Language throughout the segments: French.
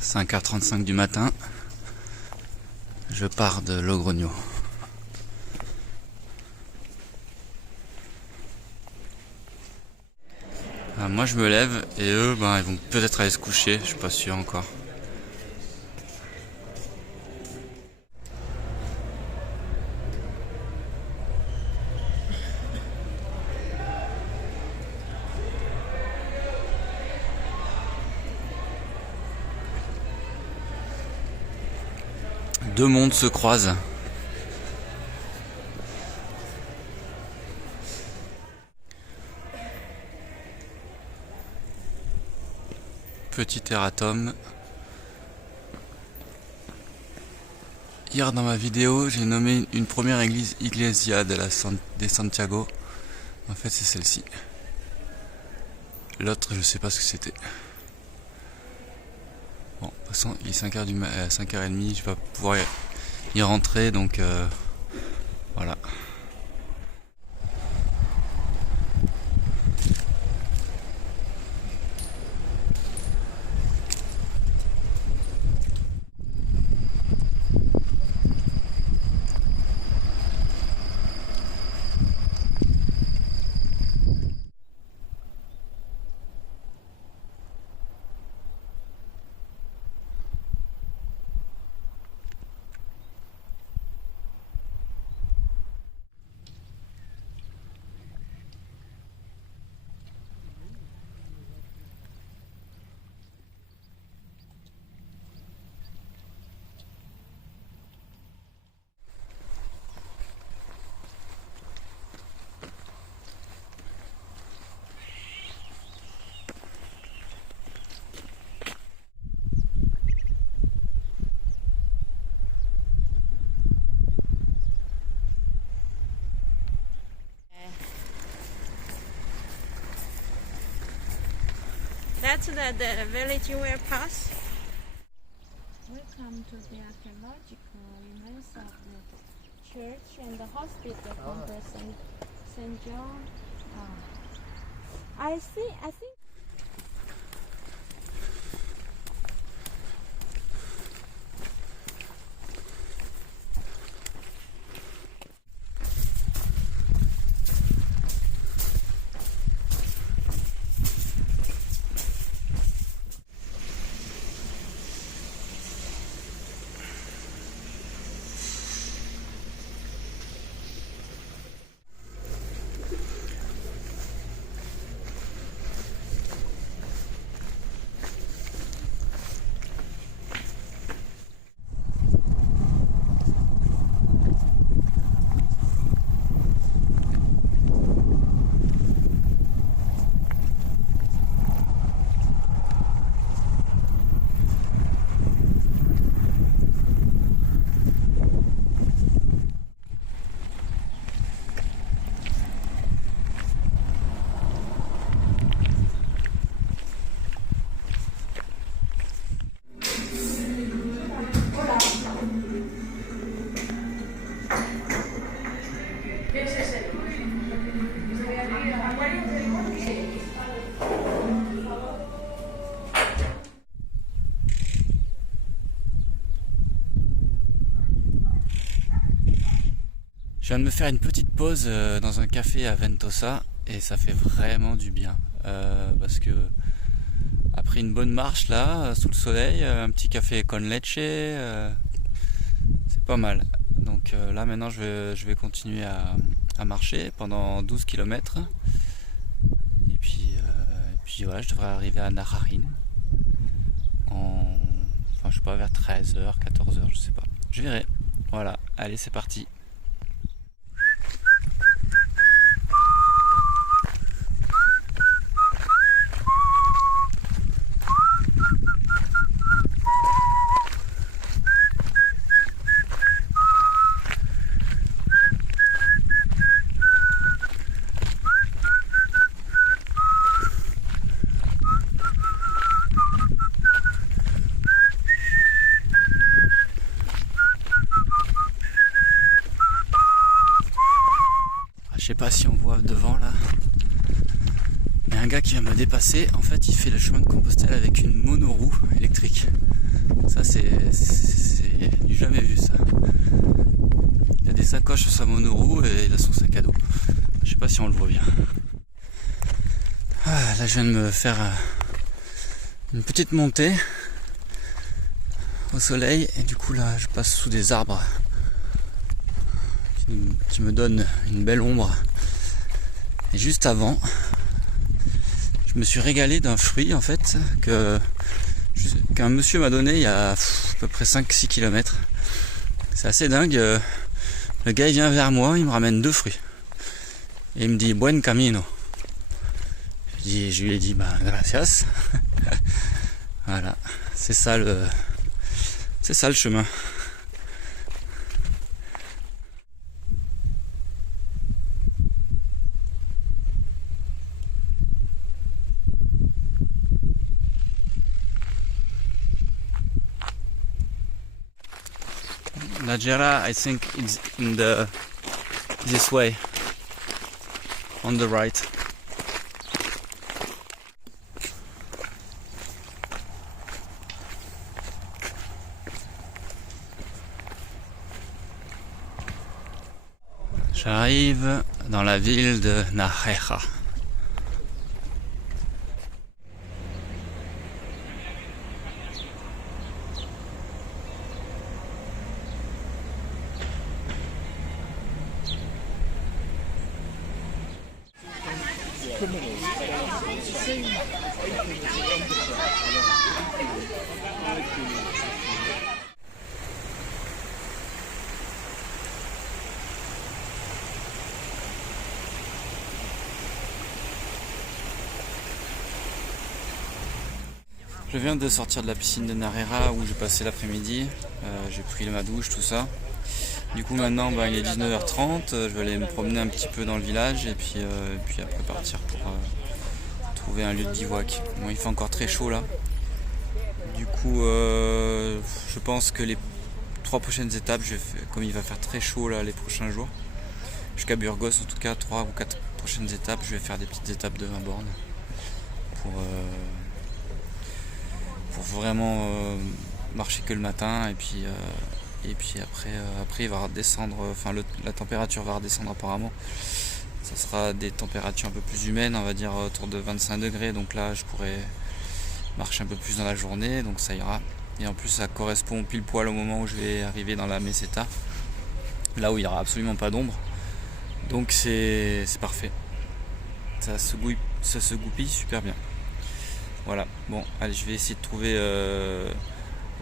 5h35 du matin, je pars de Logrogno. Moi je me lève et eux ils vont peut-être aller se coucher, je suis pas sûr encore. Deux mondes se croisent. Petit erratum. Hier dans ma vidéo, j'ai nommé une première église Iglesia de Santiago. En fait, c'est celle-ci. L'autre, je sais pas ce que c'était. Bon, de toute façon, il est 5h30, je vais pas pouvoir y rentrer, donc voilà. That's the village you will pass. Welcome to the archaeological remains of the church and the hospital complex in St. John. I think. Je viens de me faire une petite pause dans un café à Ventosa et ça fait vraiment du bien parce que après une bonne marche là sous le soleil, un petit café con leche, c'est pas mal. Donc là maintenant je vais continuer à marcher pendant 12 km et puis voilà, je devrais arriver à Nararin enfin je sais pas, vers 13h, 14h, je sais pas. Je verrai. Voilà, allez c'est parti. gars qui vient me dépasser, en fait il fait le chemin de Compostelle avec une monoroue électrique. Ça c'est du jamais vu ça. Il a des sacoches sur sa monoroue et il a son sac à dos. Je sais pas si on le voit bien. Ah, là je viens de me faire une petite montée au soleil et du coup là je passe sous des arbres qui me donnent une belle ombre. Et juste avant, je me suis régalé d'un fruit en fait qu'un monsieur m'a donné il y a à peu près 5-6 km. C'est assez dingue. Le gars il vient vers moi, il me ramène 2 fruits. Et il me dit buen camino. Je lui ai dit bah gracias. Voilà, c'est ça le chemin. Najera, I think it's in this way, on the right. J'arrive dans la ville de Najera. Je viens de sortir de la piscine de Narera où j'ai passé l'après-midi, j'ai pris ma douche, tout ça. Du coup maintenant il est 19h30, je vais aller me promener un petit peu dans le village et puis après partir pour trouver un lieu de bivouac. Bon, il fait encore très chaud là. Du coup je pense que les 3 prochaines étapes, comme il va faire très chaud là les prochains jours, jusqu'à Burgos en tout cas, 3 ou 4 prochaines étapes, je vais faire des petites étapes de 20 bornes pour vraiment marcher que le matin et puis après il va redescendre, la température va redescendre apparemment. Ça sera des températures un peu plus humaines, on va dire autour de 25 degrés, donc là je pourrais marcher un peu plus dans la journée, donc ça ira. Et en plus ça correspond pile poil au moment où je vais arriver dans la meseta, là où il n'y aura absolument pas d'ombre, donc c'est parfait. Ça se goupille super bien. Voilà, bon, allez, je vais essayer de trouver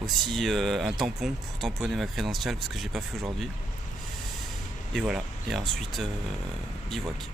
aussi un tampon pour tamponner ma crédentiale parce que j'ai pas fait aujourd'hui. Et voilà, et ensuite bivouac.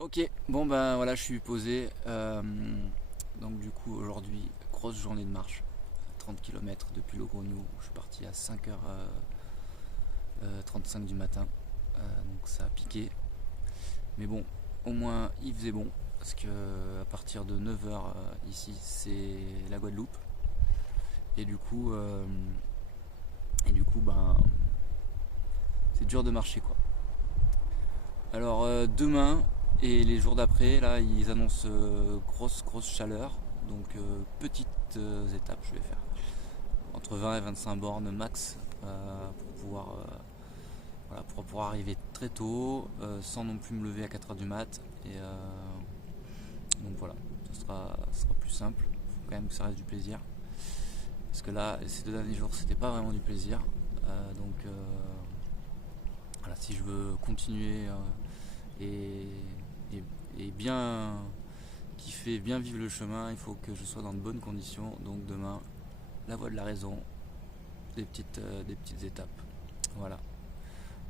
Ok, bon ben voilà, je suis posé. Donc du coup aujourd'hui, grosse journée de marche. 30 km depuis Logroño. Je suis parti à 5h35 du matin. Donc ça a piqué. Mais bon, au moins il faisait bon. Parce que à partir de 9h ici, c'est la Guadeloupe. Et du coup ben c'est dur de marcher quoi. Alors demain et les jours d'après, là ils annoncent grosse chaleur, donc petites étapes je vais faire entre 20 et 25 bornes max pour pouvoir arriver très tôt sans non plus me lever à 4h du mat et donc voilà, ça sera plus simple. Il faut quand même que ça reste du plaisir parce que là ces 2 derniers jours c'était pas vraiment du plaisir, donc voilà, Si je veux continuer et bien kiffer, bien vivre le chemin, il faut que je sois dans de bonnes conditions. Donc demain, la voie de la raison, des petites étapes. Voilà.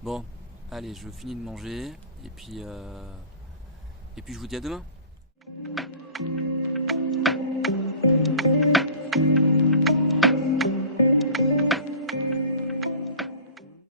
Bon, allez, je finis de manger et puis je vous dis à demain.